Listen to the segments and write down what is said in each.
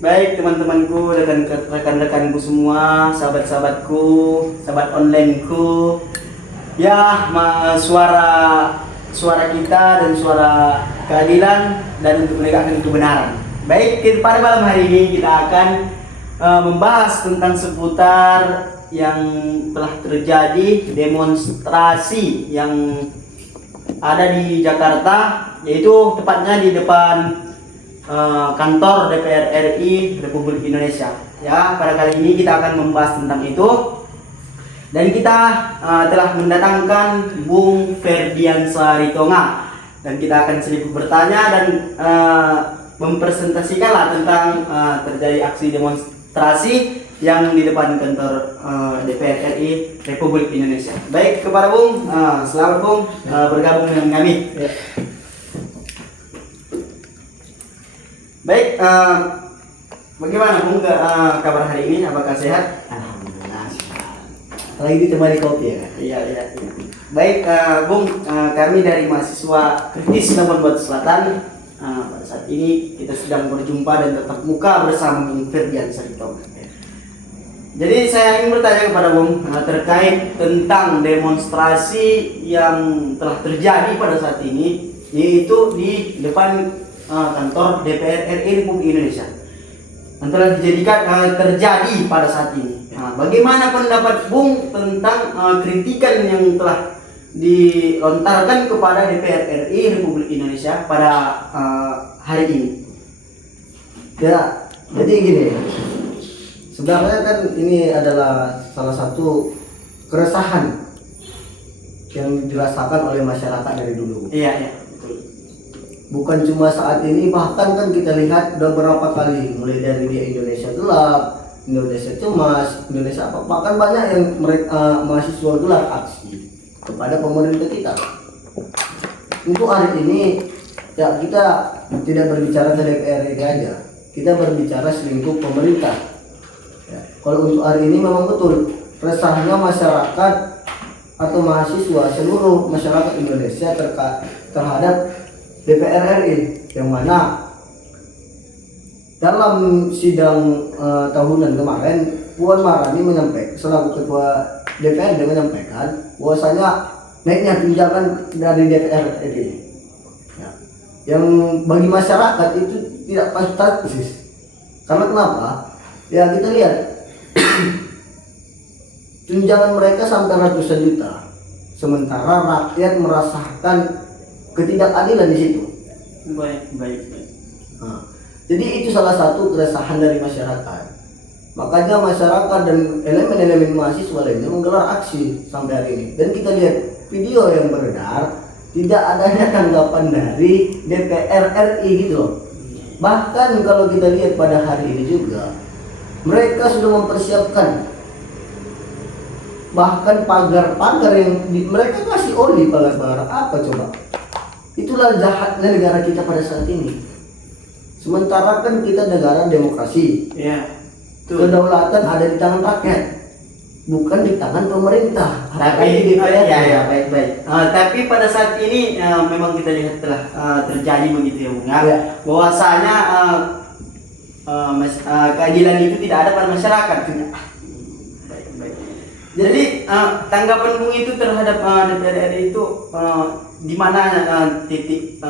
Baik teman-temanku, rekan-rekanku semua, sahabat-sahabatku, sahabat onlineku. Ya, suara kita dan suara keadilan dan untuk menegakkan kebenaran. Baik, pada malam hari ini kita akan membahas tentang seputar yang telah terjadi demonstrasi yang ada di Jakarta, yaitu tepatnya di depan kantor DPR RI Republik Indonesia. Ya, pada kali ini kita akan membahas tentang itu. Dan kita telah mendatangkan Bung Ferdiansyah Ritonga, dan kita akan sedikit bertanya dan mempresentasikanlah tentang terjadi aksi demonstrasi yang di depan kantor DPR RI Republik Indonesia. Baik, kepada Bung, selamat Bung bergabung dengan kami. Ya. Baik, bagaimana Bung kabar hari ini? Apakah sehat? Alhamdulillah sehat. Lagi ditemani kopi ya? Iya. Baik, Bung, kami dari mahasiswa kritis Labuan Batu Selatan. Pada saat ini kita sedang berjumpa dan tatap muka bersama Bung Ferdiansyah Ritonga. Jadi saya ingin bertanya kepada Bung terkait tentang demonstrasi yang telah terjadi pada saat ini, yaitu di depan kantor DPR RI Republik Indonesia yang telah terjadi pada saat ini. Bagaimana pendapat Bung tentang kritikan yang telah dilontarkan kepada DPR RI Republik Indonesia pada hari ini? Ya, jadi gini. Sebenarnya kan ini adalah salah satu keresahan yang dirasakan oleh masyarakat dari dulu. Iya. Bukan cuma saat ini, bahkan kan kita lihat udah berapa kali, mulai dari dia Indonesia gelap, Indonesia cemas, Indonesia apa, bahkan banyak yang mereka mahasiswa gelar aksi kepada pemerintah kita. Untuk hari ini ya kita tidak berbicara ke DPR ini aja, kita berbicara selingkuh pemerintah. Ya, kalau untuk hari ini memang betul resahnya masyarakat atau mahasiswa seluruh masyarakat Indonesia terhadap DPR RI, yang mana dalam sidang tahunan kemarin Puan Maharani menyampaikan, selaku ketua DPRD menyampaikan bahwasanya naiknya tunjangan dari DPR RI ya, yang bagi masyarakat itu tidak fantastis. Karena kenapa? Ya kita lihat tunjangan mereka sampai ratusan juta, sementara rakyat merasakan ketidakadilan di situ. Baik. Nah, jadi itu salah satu keresahan dari masyarakat. Makanya masyarakat dan elemen-elemen mahasiswa lainnya menggelar aksi sampai hari ini. Dan kita lihat video yang beredar, tidak adanya tanggapan dari DPR RI gitu loh. Bahkan kalau kita lihat pada hari ini juga, mereka sudah mempersiapkan bahkan pagar-pagar yang mereka kasih oli pagar-pagar apa coba. Itulah jahatnya negara kita pada saat ini. Sementara kan kita negara demokrasi. Iya. Kedaulatan ada di tangan rakyat, bukan di tangan pemerintah. Tapi baik. Tapi pada saat ini memang kita lihat telah terjadi begitu ya Bung. Ya. Bahwasanya keadilan itu tidak ada pada masyarakat. Baik. Jadi tanggapan Bung itu terhadap DPR RI itu di mana titik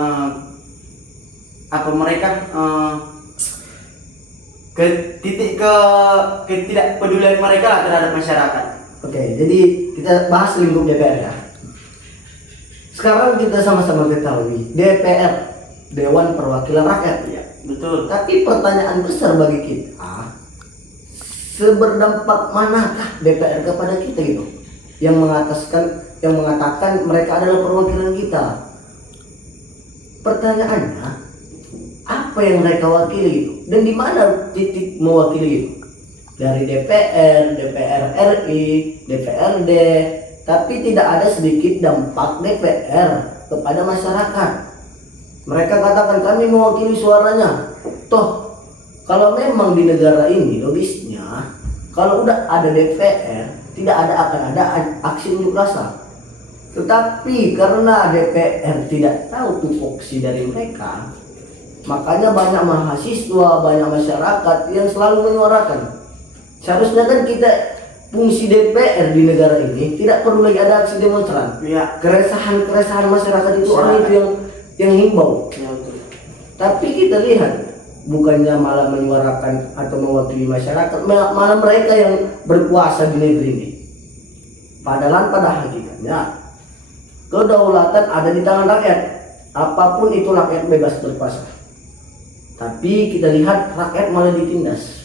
apa mereka ketidakpedulian mereka lah terhadap masyarakat. Oke, jadi kita bahas lingkup DPR ya. Sekarang kita sama-sama ketahui DPR, Dewan Perwakilan Rakyat. Ya, betul. Tapi pertanyaan besar bagi kita, seberdampak manakah DPR kepada kita gitu? Yang mengatakan mereka adalah perwakilan kita. Pertanyaannya, apa yang mereka wakili itu? Dan di mana titik mewakili itu? Dari DPR, DPR RI, DPRD, tapi tidak ada sedikit dampak DPR kepada masyarakat. Mereka katakan kami mewakili suaranya. Toh, kalau memang di negara ini logisnya, kalau udah ada DPR, tidak akan ada aksi unjuk rasa. Tetapi karena DPR tidak tahu tupoksi dari mereka, Makanya banyak mahasiswa, banyak masyarakat yang selalu menyuarakan. Seharusnya kan kita fungsi DPR di negara ini tidak perlu lagi ada aksi demonstran. Iya. Keresahan masyarakat itu orang itu yang himbau. Ya, betul. Tapi kita lihat bukannya malah menyuarakan atau mewakili masyarakat, malah mereka yang berkuasa di negeri ini. Padahal pada hakikatnya kedaulatan ada di tangan rakyat. Apapun itu rakyat bebas berkuasa. Tapi kita lihat rakyat malah ditindas.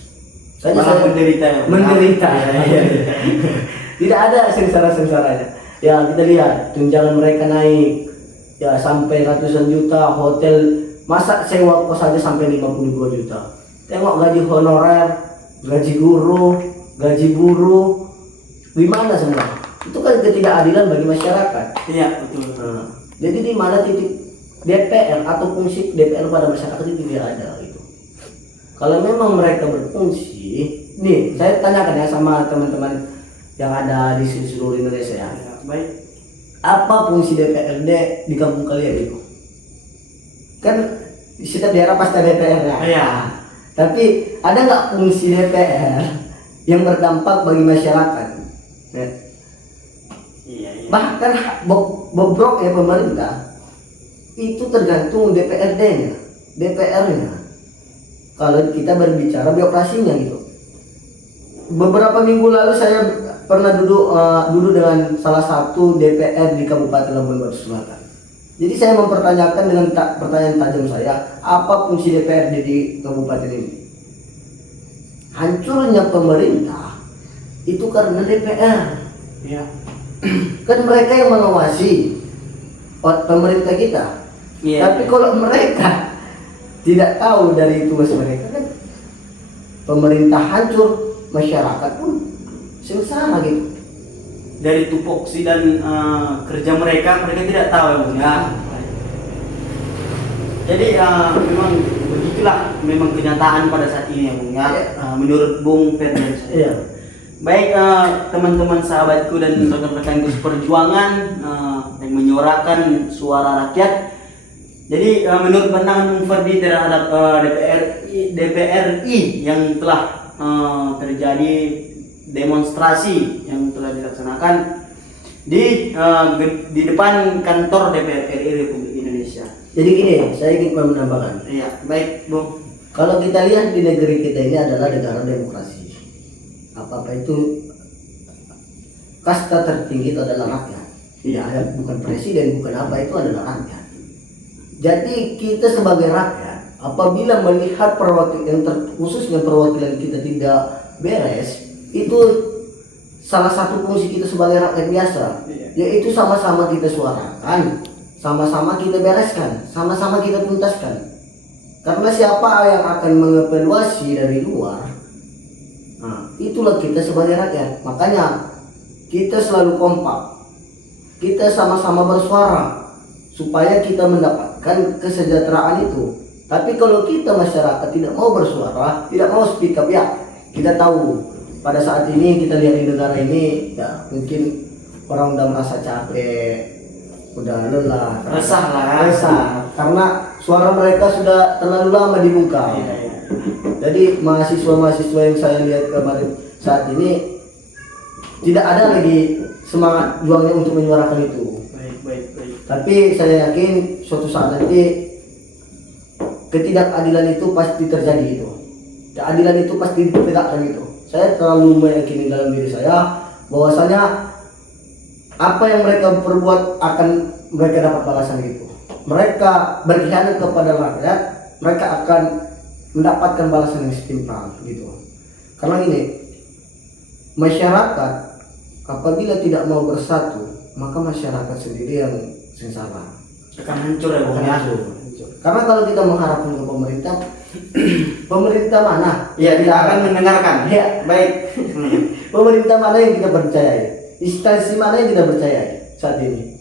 Malah menderita. Menderita. Ya. Tidak ada sengsara-sengsaranya. Ya kita lihat tunjangan mereka naik ya sampai ratusan juta, hotel masa sewa kos saja sampai 52 juta. Tengok gaji honorer, gaji guru, gaji buruh, gimana semua? Itu kan ketidakadilan bagi masyarakat. Iya, betul. Nah, jadi di mana titik DPR atau fungsi DPR pada masyarakat itu tidak ada gitu. Kalau memang mereka berfungsi, nih saya tanyakan ya sama teman-teman yang ada di seluruh Indonesia ya. Ya, baik. Apa fungsi DPRD di kampung kalian itu? Kan di setiap daerah pasti ada DPR ya. Iya. Tapi ada nggak fungsi DPR yang berdampak bagi masyarakat? Ya. Iya. Bahkan bobrok ya pemerintah itu tergantung DPRD-nya, DPR-nya. Kalau kita berbicara birokrasinya gitu. Beberapa minggu lalu saya pernah duduk dengan salah satu DPR di Kabupaten Labuan Batu Selatan. Jadi saya mempertanyakan dengan pertanyaan tajam saya, apa fungsi DPRD di kabupaten ini? Hancurnya pemerintah itu karena DPR. Iya. Kan mereka yang mengawasi pemerintah kita. Iya. Tapi kalau mereka tidak tahu dari tugas mereka kan pemerintah hancur, masyarakat pun sengsara gitu. Dari tupoksi dan kerja mereka tidak tahu ya. Jadi memang begitulah memang kenyataan pada saat ini ya Bung ya. Menurut Bung Ferdinand. Iya. Baik teman-teman sahabatku dan rekan-rekanku seperjuangan yang menyuarakan suara rakyat. Jadi menurut pandangan Bung Ferdi terhadap DPRI yang telah terjadi demonstrasi yang telah dilaksanakan di depan kantor DPR RI Republik Indonesia. Jadi gini, saya ingin menambahkan. Iya, baik Bung. Kalau kita lihat di negeri kita ini adalah negara demokrasi. Apa itu kasta tertinggi itu adalah rakyat. Tidak bukan presiden, bukan apa, itu adalah rakyat. Jadi kita sebagai rakyat apabila melihat khususnya perwakilan kita tidak beres, itu salah satu fungsi kita sebagai rakyat biasa, yaitu sama-sama kita suarakan, sama-sama kita bereskan, sama-sama kita tuntaskan. Karena siapa yang akan mengevaluasi dari luar, nah, itulah kita sebagai rakyat. Makanya kita selalu kompak, kita sama-sama bersuara supaya kita mendapatkan kesejahteraan itu. Tapi kalau kita masyarakat tidak mau bersuara, tidak mau speak up, ya kita tahu pada saat ini kita lihat di negara ini ya mungkin orang udah merasa capek, udah lelah, resah karena suara mereka sudah terlalu lama dibuka. Jadi mahasiswa-mahasiswa yang saya lihat kemarin saat ini tidak ada lagi semangat juangnya untuk menyuarakan itu. Baik. Tapi saya yakin suatu saat nanti ketidakadilan itu pasti terjadi itu. Keadilan itu pasti ditegakkan itu. Saya terlalu meyakini dalam diri saya bahwasanya apa yang mereka perbuat akan mereka dapat balasan itu. Mereka berkhianat kepada rakyat, mereka akan mendapatkan balasan yang setimpal gitu. Karena ini masyarakat apabila tidak mau bersatu, maka masyarakat sendiri yang sengsara, akan hancur ya Bung ya. Karena kalau kita mengharapkan ke pemerintah mana? Ya, tidak akan mendengarkan. Ya, Baik. pemerintah mana yang kita percayai? Instansi mana yang kita percayai saat ini?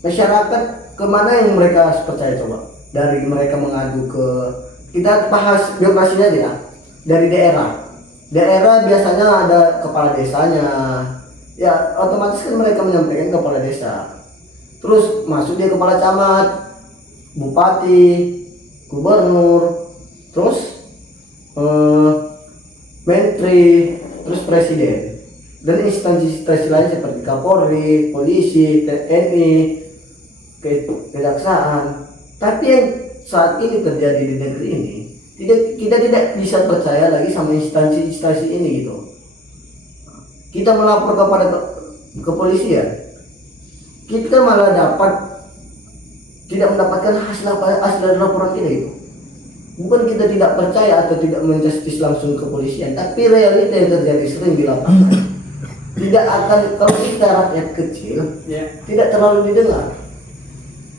Masyarakat kemana yang mereka percaya coba? Dari mereka mengadu ke, kita bahas birokrasinya aja ya. Dari daerah biasanya ada kepala desanya. Ya otomatis kan mereka menyampaikan kepala desa. Terus masuk dia kepala camat, bupati, gubernur, terus menteri, terus presiden, dan instansi-instansi lain seperti Kapolri, polisi, TNI, kejaksaan. Tapi yang saat ini terjadi di negeri ini, kita tidak bisa percaya lagi sama instansi-instansi ini gitu. Kita melapor kepada kepolisian, kita malah tidak mendapatkan hasil laporan kita itu. Bukan kita tidak percaya atau tidak menjustis langsung kepolisian, tapi realita yang terjadi sering di lapangan tidak akan, kalau kita rakyat kecil tidak terlalu didengar.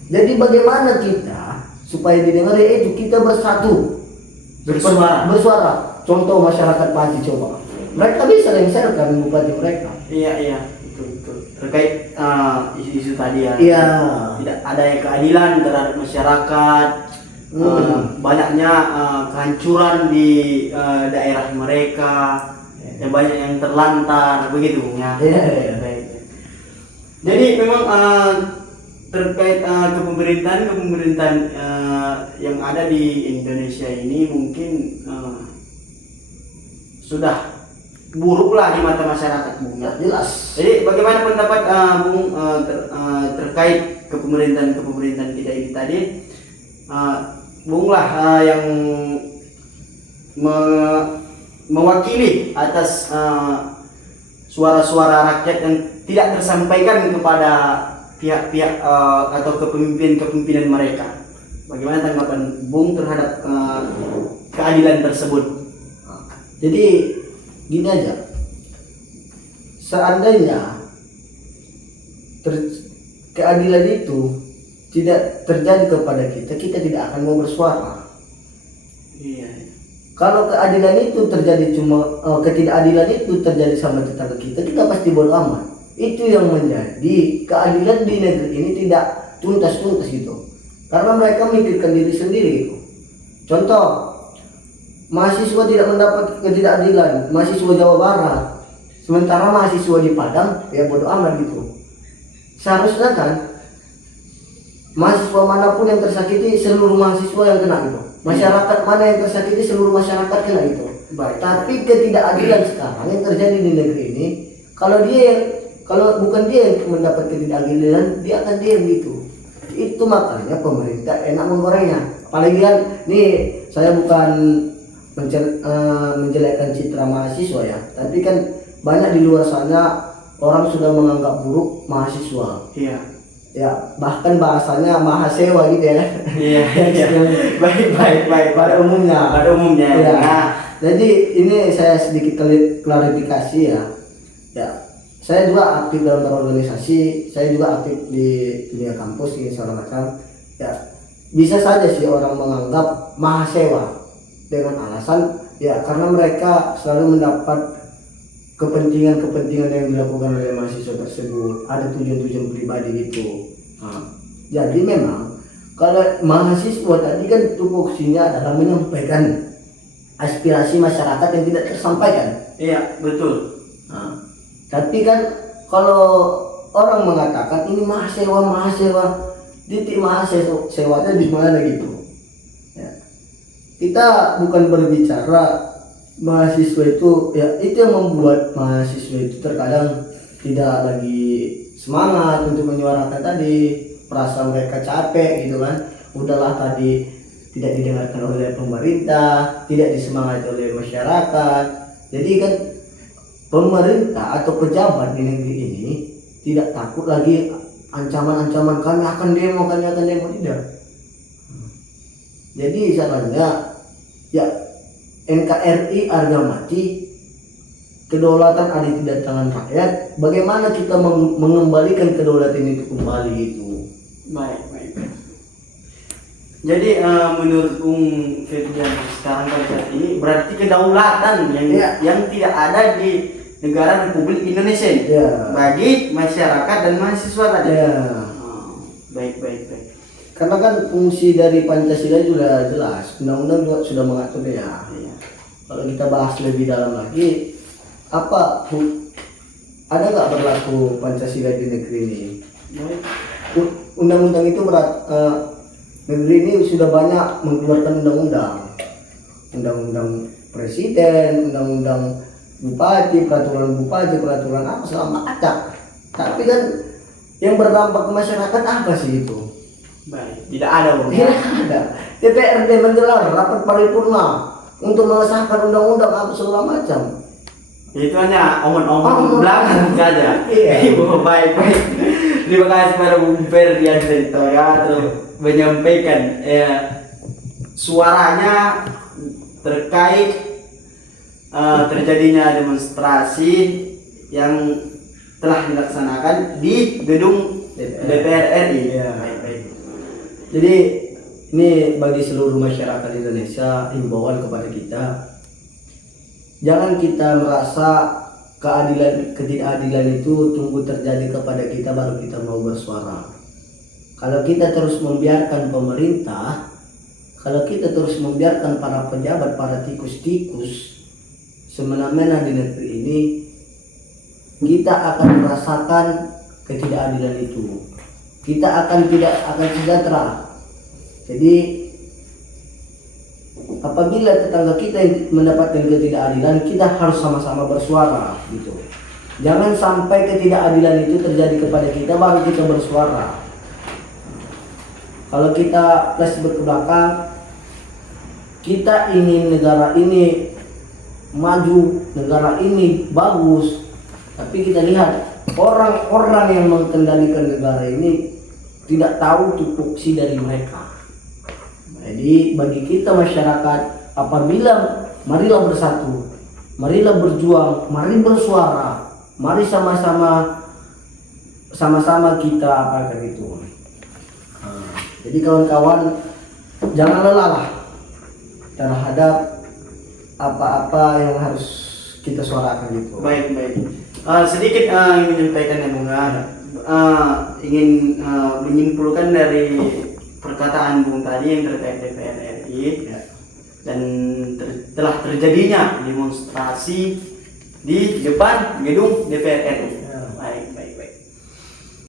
Jadi bagaimana kita supaya didengar, yaitu kita bersatu, bersuara. Contoh masyarakat Panji, coba mereka bisa lengserkan bupati mereka. Iya betul terkait isu-isu tadi ya. Iya. Tidak ada keadilan terhadap masyarakat. Banyaknya kehancuran di daerah mereka, yang banyak yang terlantar begitu ya. Baik. Jadi memang terkait kepemerintahan yang ada di Indonesia ini mungkin sudah buruk lah di mata masyarakat, Bung ya. Jelas. Jadi bagaimana pendapat Bung terkait kepemerintahan kita ini tadi? Bung lah yang mewakili atas suara-suara rakyat yang tidak tersampaikan kepada pihak-pihak atau kepemimpinan mereka. Bagaimana tanggapan Bung terhadap keadilan tersebut? Jadi gini aja, seandainya keadilan itu tidak terjadi kepada kita tidak akan mau bersuara. Iya. Kalau keadilan itu terjadi ketidakadilan itu terjadi sama tetangga kita pasti bodo amat. Itu yang menjadi keadilan di negeri ini tidak tuntas gitu. Karena mereka memikirkan diri sendiri gitu. Contoh, mahasiswa tidak mendapat ketidakadilan, mahasiswa Jawa Barat, sementara mahasiswa di Padang ya bodo amat gitu. Seharusnya kan mahasiswa manapun yang tersakiti, seluruh mahasiswa yang kena gitu. Masyarakat mana yang tersakiti, seluruh masyarakat kena gitu. Baik. Tapi ketidakadilan sekarang yang terjadi di negeri ini, kalau bukan dia yang mendapat ketidakadilan, dia akan diam gitu. Itu makanya pemerintah enak menggorengnya. Apalagi kan, nih saya bukan menjelekkan citra mahasiswa ya, tapi kan banyak di luar sana orang sudah menganggap buruk mahasiswa. Iya. Ya, bahkan bahasanya mahasewa gitu ya. Iya. Baik. Pada umumnya. Ya. Nah, Jadi ini saya sedikit klarifikasi ya. Ya, saya juga aktif dalam berorganisasi, saya juga aktif di dunia kampus ini segala macam. Ya, bisa saja sih orang menganggap mahasewa dengan alasan ya karena mereka selalu mendapat kepentingan yang dilakukan oleh mahasiswa tersebut, ada tujuan pribadi gitu. Jadi memang kalau mahasiswa tadi kan tupoksinya adalah menyampaikan aspirasi masyarakat yang tidak tersampaikan. iya betul. Tapi kan kalau orang mengatakan ini mahasiswa, titik mahasiswanya di mana gitu. Ya. Kita bukan berbicara mahasiswa itu ya, itu yang membuat mahasiswa itu terkadang tidak lagi semangat untuk menyuarakan tadi, perasaan mereka capek gitu kan, udahlah tadi tidak didengarkan oleh pemerintah, tidak disemangati oleh masyarakat. Jadi kan pemerintah atau pejabat di negeri ini tidak takut lagi ancaman-ancaman kami akan demo tidak. Jadi sarannya ya NKRI harga mati, kedaulatan ada di tangan rakyat. Bagaimana kita mengembalikan kedaulatan itu kembali itu? Baik. Jadi menurut Bung Firdian sekarang pada saat ini berarti kedaulatan yang tidak ada di negara Republik Indonesia bagi masyarakat dan mahasiswa tadi. Baik. Karena kan fungsi dari Pancasila sudah jelas, undang-undang juga sudah mengatur ya. Kalau kita bahas lebih dalam lagi, ada nggak berlaku Pancasila di negeri ini? Undang-undang itu negeri ini sudah banyak mengeluarkan undang-undang presiden, undang-undang bupati, peraturan apa selama acak. Tapi kan yang berdampak ke masyarakat apa sih itu? Baik, tidak ada Bung. Tidak ada. DPRD menggelar rapat paripurna untuk mengesahkan undang-undang apa segala macam. Itu hanya omong-omong belakang saja. Iya. Ibu, baik. Terima kasih pada Bung Ferdian Sarito ya terus menyampaikan suaranya terkait terjadinya demonstrasi yang telah dilaksanakan di gedung DPR RI. Iya. Baik. Jadi ini bagi seluruh masyarakat Indonesia himbauan kepada kita, jangan kita merasa ketidakadilan itu tunggu terjadi kepada kita baru kita mau bersuara. Kalau kita terus membiarkan pemerintah, kalau kita terus membiarkan para pejabat, para tikus-tikus semena-mena di negeri ini, kita akan merasakan ketidakadilan itu. Kita tidak akan sejahtera. Jadi apabila tetangga kita yang mendapatkan ketidakadilan, kita harus sama-sama bersuara gitu. Jangan sampai ketidakadilan itu terjadi kepada kita baru kita bersuara. Kalau kita flashback ke belakang, kita ingin negara ini maju, negara ini bagus, tapi kita lihat orang-orang yang mengendalikan negara ini tidak tahu tupoksi dari mereka. Jadi bagi kita masyarakat, apabila marilah bersatu, marilah berjuang, mari bersuara, mari sama-sama kita apa gitu. Jadi kawan-kawan, jangan lelah terhadap apa-apa yang harus kita suarakan gitu. Baik. Sedikit ingin menyampaikan ya Bung, ingin menyimpulkan dari perkataan Bung tadi yang terkait DPR RI ya, dan telah terjadinya demonstrasi di depan gedung DPR RI.